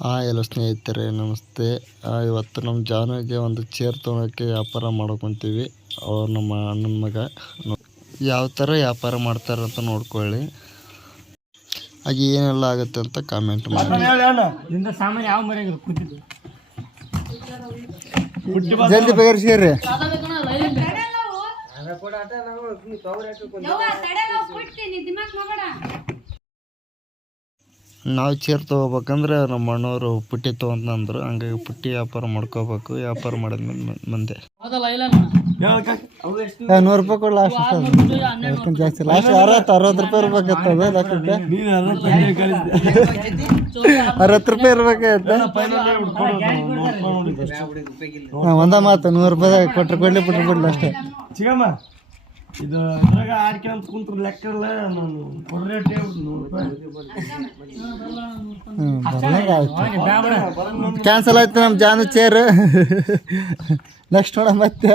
Hi ಎಲ್ಲ ಸ್ನೇಹಿತರೆ ನಮಸ್ತೆ. ಆ, ಇವತ್ತು ನಮ್ಮ ಜಾನುವಿಗೆ ಒಂದು ಚೇರ್ ತೊಗೊಳಕ್ಕೆ ವ್ಯಾಪಾರ ಮಾಡ್ಕೊತೀವಿ ಅವ್ರು ನಮ್ಮ ಅಣ್ಣನ ಮಗ. ಯಾವ ಥರ ವ್ಯಾಪಾರ ಮಾಡ್ತಾರೆ ಅಂತ ನೋಡ್ಕೊಳ್ಳಿ. ಹಾಗೆ ಏನೆಲ್ಲ ಆಗುತ್ತೆ ಅಂತ ಕಾಮೆಂಟ್ ಮಾಡಿ. ನಿಂದ ಬೇರೆ ಜಲ್ದಿ ಬಗೆಹರಿಸಿರಿ ನಾವು ಚೇರ್ ತೊಗೋಬೇಕಂದ್ರೆ ನಮ್ಮ ಅಣ್ಣವರು ಪುಟ್ಟಿ ತೊಗೊಂತಂದ್ರು ಹಂಗಾಗಿ ಪುಟ್ಟಿ ವ್ಯಾಪಾರ ಮಾಡ್ಕೋಬೇಕು. ವ್ಯಾಪಾರ ಮಾಡಿದ್ಮೇಲೆ ಮುಂದೆ. ನೂರು ರೂಪಾಯಿ ಕೊಡಿ ಲಾಸ್ಟ್ ಅದಕ್ಕಿಂತ ಜಾಸ್ತಿ. ಲಾಸ್ಟ್ ಅರವತ್ತು ಅರವತ್ತು ರೂಪಾಯಿ ಇರ್ಬೇಕಾಗ್ತದೆ ಲೆಕ್ಕಕ್ಕೆ ಅರವತ್ತು ರೂಪಾಯಿ ಇರ್ಬೇಕಾಗತ್ತೆ ಹಾಂ ಒಂದ ಮಾತು ನೂರು ರೂಪಾಯಿ ಕೊಟ್ರೆ ಕೊಡ್ಲಿ ಬಿಟ್ರೆ ಬಿಡ್ಲಿ ಅಷ್ಟೇ. ಚಿಗಮ್ಮ ಇದು ಅದ್ರಾಗ ಆಡ್ಕೊಂತ ಕುಂತ್ರ ಲೆಕ್ಕ ಇಲ್ಲ ನಾನು ಕ್ಯಾನ್ಸಲ್ ಆಯ್ತು. ನಮ್ಮ ಜಾನು ಚೇರ್ ನೆಕ್ಸ್ಟ್ ನೋಡ ಮತ್ತೆ.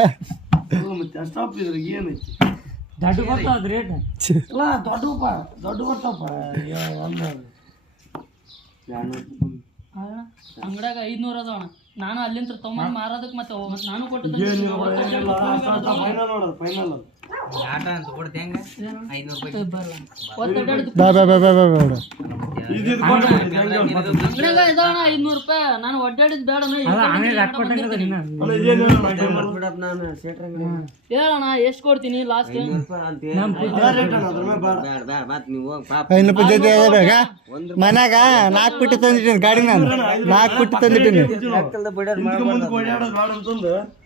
ಮತ್ತೆ ಅಷ್ಟಪ್ಪ ಇದ್ರಾಗ ಏನೈತಿ? ದಡ್ಡು ರೇಟ್ ಅಲ್ಲ ದೊಡ್ಡಪ್ಪ ದೊಡ್ಡ ಬರ್ತಾವಪ್ಪ. ಅಂಗಡ್ಯಾಗ ಐದ್ನೂರ ಅದಾವ ನಾನು ಅಲ್ಲಿಂದ ತಗೊಂಡ್ ಮಾರೋದಕ್ಕೆ ಮತ್ತೆ ನಾನು ಕೊಟ್ಟಿದ್ದೆ ಫೈನಲ್ ನೋಡೋದು ಫೈನಲ್ ಅದು. ಹೆಂಗೆ? ಮಾತಾಡ್ತಾರೆ. ಐದ್ನೂರು ರೂಪಾಯಿ. ನಾನು ಒಡ್ಡಾಡಿದ್ ಬೇಡ ಹೇಳಣ್ಣ ಎಷ್ಟು ಕೊಡ್ತೀನಿ ಲಾಸ್ಟ್ ಮನ್ಯಾಗ ನಾಲ್ಕು ಬಿಟ್ಟು ತಂದಿಟ್ಟೀನಿ ಗಾಡಿ ನಾನು. ನಾಲ್ಕು ಬಿಟ್ಟು ತಂದಿಟ್ಟೀನಿ.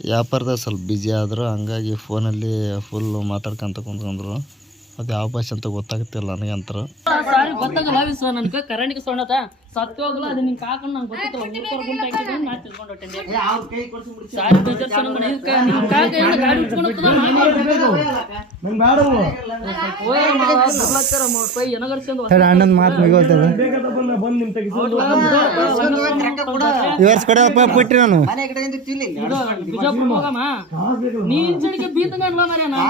ವ್ಯಾಪಾರದಾಗ ಸ್ವಲ್ಪ ಬ್ಯುಸಿ ಆದರು ಹಂಗಾಗಿ ಫೋನಲ್ಲಿ ಫುಲ್ ಮಾತಾಡ್ಕೊಂತ ಕುಂತ್ಕೊಂಡ್ರು. ಅದು ಯಾವ ಭಾಷೆ ಅಂತ ಗೊತ್ತಾಗ್ತಿಲ್ಲ ನನಗಂತರ ಸಾರಿ ಗೊತ್ತಾಗಲ್ಲ ವಿಶ್ವ ನನ್ಗೆ ಕರೆಂಟ್ಗೆ ಸೊಂಡತ ಸತ್ತು ಹೋಗಲ್ಲ ಅದು ನಿನ್ ಕಾಕೊಂಡು ನಂಗೆ ಗೊತ್ತಿಲ್ಲ ಮೂರ್ಕರ್ ಗುಂಟ ಹಾಕಿದ್ರೆ ನಾ ತಿಳ್ಕೊಂಡು ಹೊಟ್ಟೆ ಸಾರಿ ಕಾಕ ಏನು ಗಾಡಿ ಹೋಗ್ತದ ಅಣ್ಣನ ಮಾತು ಮುಗಿಯೋತದ. ಇವರ್ಸ್ ನಾನು. ಬಿಜಾಪುರ ಹೋಗಮ್ಮ. ಬೀತಂಗ ಮರ್ಯ ನಾನು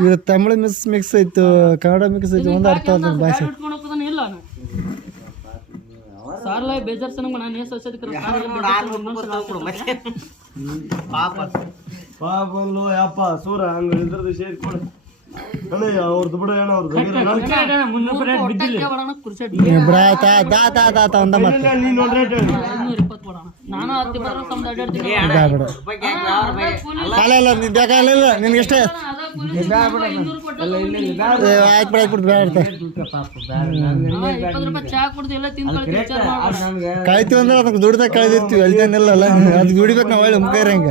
ಇದು ತಮಿಳು ಮಿಸ್ ಮಿಕ್ಸ್ ಆಯ್ತು ಕನ್ನಡ ಮಿಕ್ಸ್ ಆಯ್ತು ಒಂದು ಅರ್ಥ ಆದ ಭಾಷೆ ನಾನು ಯಪ್ಪ ಸೂರ ಹಂಗ ಇದ್ರದ್ದು ಸೇರಿ ಕೊಡು ಅಣ್ಣ ಅವ್ರದ್ದು ಬಿಡು ಏನೋ ಅವ್ರದ್ದು ಕುರ್ಚಿ ಬಿಡ ತಾ ತಾ ತಾ ತಾ ಒಂದ ಮತ್ತೆ ನೀನು ಅಡ್ಡಾಡ್ತೀನಿ ಬಿಡ ಅಲ್ಲ. ನಿನ್ಗೆ ಕಾಯ್ತೀವಿ ಅಂದ್ರೆ ಅದಕ್ಕೆ ದುಡ್ದಾಗ ಕಳೆದಿರ್ತೀವಿ ಅಲ್ದೇನಿಲ್ಲ ಅಲ್ಲ ಅದು ದುಡಿಬೇಕು ನಾವು ಒಳ್ಳೆ ಮುಖ ಇರಂಗ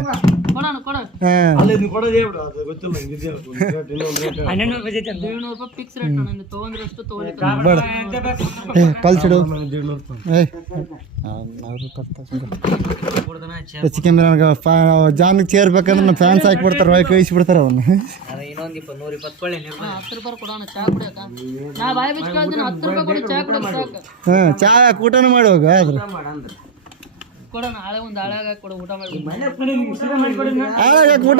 ಫಾ ಜಾನಿಗೆ ಸೇರ್ಬೇಕಂದ್ರೆ ನಮ್ಮ ಫ್ಯಾನ್ಸ್ ಹಾಕಿಬಿಡ್ತಾರೆ ಕೈಸಿ ಕಳಿಸ್ಬಿಡ್ತಾರೆ ಅವನ್ನ ಹಾ, ಹತ್ತು ರೂಪಾಯಿ ಕೊಡೋಣ ಚಾ ಕುಡಿಯಕ. ನಾ ಬಾಯಿ ಚಾ ಕುಡಿಯಕ ಸಾಕು. ಹಾಂ ಚಾ ಊಟನೂ ಮಾಡಿ ಹೋಗ ಆದ್ರೆ ಕೊಡೋಣ ಹಳೆ ಒಂದು ಕೊಡು ಊಟ ಮಾಡಿ ಊಟ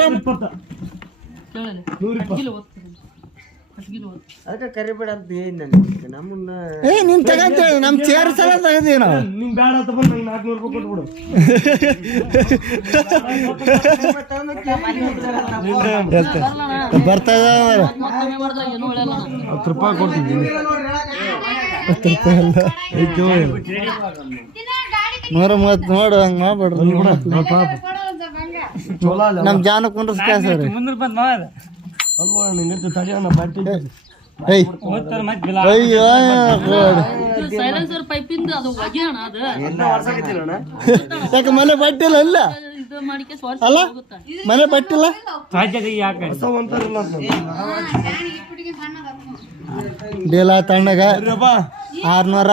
ಅದಕ್ಕೆ ಕರಿಬೇಡ ಅಂತ ಹೇಳಿ ನನಗೆ ನಮ್ಮನ್ನ ಏ ನೀನು ತಗಂತೇಳಿ ನಮ್ಮ ಚೇರ್ ಸಲ ತಗದೀವಿ ನಾವು? ನಿಂಗೆ ಬೇಡ ಅಂತ ಬಂದು ನಂಗೆ ನಾಲ್ಕುನೂರು ರೂಪಾಯಿ ಕೊಟ್ಬಿಡು. ಬರ್ತಾ ಇದಾವೆ ಮತ್ತೊಮ್ಮೆ ಮಾಡಿದಾಗ ಏನೂ ಉಳಿಯಲ್ಲ ಅಣ್ಣ. ಹತ್ತು ರೂಪಾಯಿ ಕೊಡ್ತೀನಿ ಹತ್ತು ರೂಪಾಯಿ ಅಲ್ಲ ನೂರ ಮೂವತ್ತು ನೋಡು ಹಂಗೆ ಮಾಡ್ಬೇಡ್ರಿ ನಮ್ಮ ಜಾನ ಕುಂಡ್ರಸ್ ಅಯ್ಯೋ ಯಾಕೆ ಮನೆ ಬಟ್ಟಿಲ್ಲ ಅಲ್ಲ ಅಲ್ಲ? ಮನೆ ಬಟ್ಟಿಲ್ಲ ಡೇಲಾ ತಣ್ಣಗ. ಆರ್ನೂರ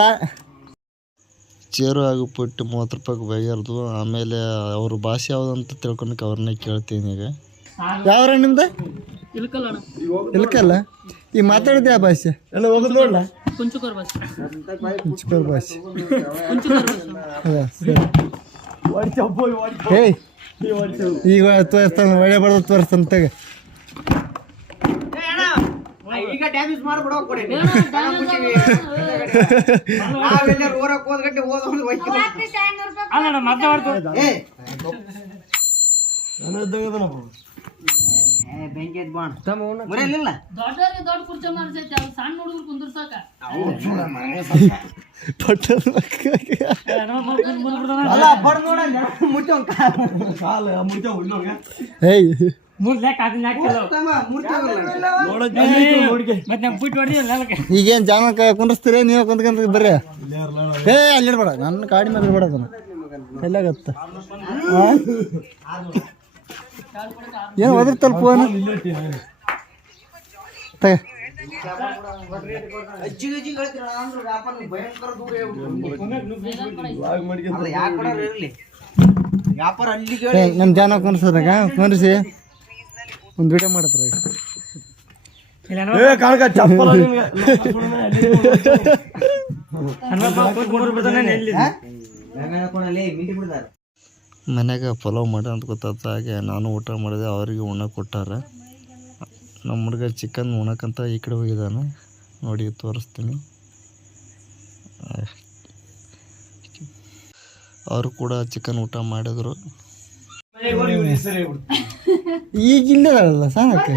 ಚೇರು ಹಾಗೂ ಪುಟ್ಟಿ ಮೂವತ್ತು ರೂಪಾಯಿಗೆ ಬಗೆಹರಿದು ಆಮೇಲೆ ಅವ್ರ ಭಾಷೆ ಯಾವುದಂತ ತಿಳ್ಕೊಳಕ್ಕೆ ಅವ್ರನ್ನ ಕೇಳ್ತೀನಿ ಈಗ. ಯಾವ್ರ ನಿಮ್ದು? ಇಲ್ಕಲ್ಲ ಅಣ್ಣ ಇಲ್ಕಲ್ಲ ಈ ಮಾತಾಡಿದ್ದೆ ಆ ಭಾಷೆ? ಎಲ್ಲ ಹೋಗುದ್ ನೋಡ್ಲ? ಕುಂಚುಕೋರ್ ಬಸ್ ಚಿಕ್ಕವ್ರ ಭಾಷೆ. ಕುಂಚುಕೋರ್ ಹೇಯ್ ಹೊಡಿತೇವು ಈಗ ತೋರಿಸ್ತಾನೆ ಒಳ್ಳೆ ಬರ್ದು ತೋರಿಸ್ತಾನೆ ತೆಗೆ. ಈಗ ಡ್ಯಾಮೇಜ್ ಮಾಡ್ಬಿಡೋ ಕೊಡಿ. ನಾವೆಲ್ಲ ಊರಕ್ಕೆ ಹೋದ್ಗಂಟೆ ಹೋದವ್ರು ಏ. ನನ್ನ ಇದ್ದಂಗದನಪ್ಪ ಬೆಂಕಿ ಎದ್ದು ಬಾಣ. ಮರೆಯಲಿಲ್ಲ ದೊಡ್ಡವ್ರಿಗೆ ದೊಡ್ಡ ಕುರ್ಚಿ ಮಾಡ್ಸೈತಿ. ಅವ್ರು ಸಣ್ಣ ಹುಡುಗರು ಕುಂದ್ರಸಾಕ. ಪಟ್ಟದ ಮಕ್ಕಳಿಗೆ. ಅಲ್ಲ ಬಡ್ ನೋಡಲ್ಲ ಮುಚ್ಚೋಂಕ ಕಾಲ. ನೋಡಿಕೆ ಈಗೇನು ಜಾನ ಕುಂಡಿಸ್ತೀರಿ ನೀವ್ ಕುಂತ್ಕೊಂತ ಬರ್ರಿ. ಏ ಅಲ್ಲಿ ಬೇಡ ನನ್ನ ಕಾಡಿ ಮೇಲೆ ಬೇಡ ಅದನ್ನ. ಎಲ್ಲಾಗತ್ತ ಏನು ಒದರ್ತಲ್ಲ ಫೋನ್. ತಗ. ನಮ್ಮ ಜಾನ ಕುಂಡ್ಸದಾಗ ಕುಂಡ್ರಿಸಿ ಒಂದು ವಿಡಿಯೋ ಮಾಡತ್ರ ಮನ್ಯಾಗ ಪಲಾವ್ ಮಾಡಿ ಅಂತ ಗೊತ್ತಾಯ್ತು ಹಾಗೆ ನಾನು ಊಟ ಮಾಡಿದೆ ಅವರಿಗೆ ಉಣ್ಣ ಕೊಟ್ಟಾರ. ನಮ್ಮ ಹುಡುಗ ಚಿಕನ್ ಉಣಕ್ಕಂತ ಈ ಕಡೆ ಹೋಗಿದ್ದಾನೆ. ನೋಡಿ ತೋರಿಸ್ತೀನಿ. ಅವರು ಕೂಡ ಚಿಕನ್ ಊಟ ಮಾಡಿದ್ರು. ಈಗ ಇಲ್ಲದಲ್ಲ ಸಾಕಕ್ಕೆ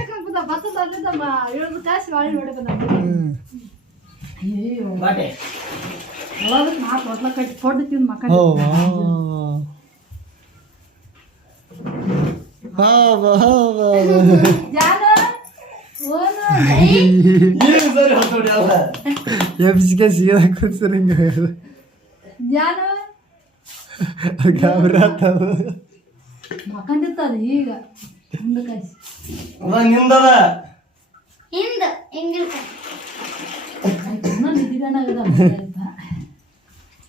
ಎಬ್ಸಿಗೆ ಸೀದಾ ಕುಡ್ಸರಂಗ ಗಾಬರಿ ಈಗ. ಅದ ನಿಂದದ? ಹಿಂದ ಹೆಂಗಿರ್ತ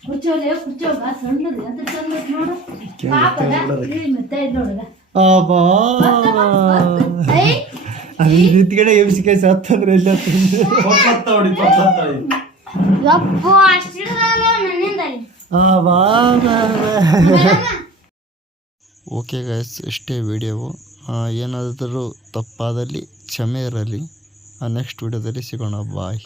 ಕುರ್ಚೋಲೆ ಕುರ್ಚೋಗ ಸಣ್ಣದು ಅಂತ ನೋಡು ಪಾಪದ ಮೆತ್ತ ಅಬ್ಬಾ ಅದು ನಿಂತ್ಕಡೆ ಸತ್ತಂದ್ರೆ ಎಲ್ಲ ಹೊಡಿ. ಯಪ್ಪ ಅಷ್ಟಿಡ್ದಾನು ನನ್ನಿಂದ ಬಾ ಓಕೆ ಗಾಯ್ಸ್ ಇಷ್ಟೇ ವಿಡಿಯೋವು ಏನಾದರೂ ತಪ್ಪಾದಲ್ಲಿ ಕ್ಷಮೆ ಇರಲಿ. ನೆಕ್ಸ್ಟ್ ವಿಡಿಯೋದಲ್ಲಿ ಸಿಗೋಣ. ಬಾಯ್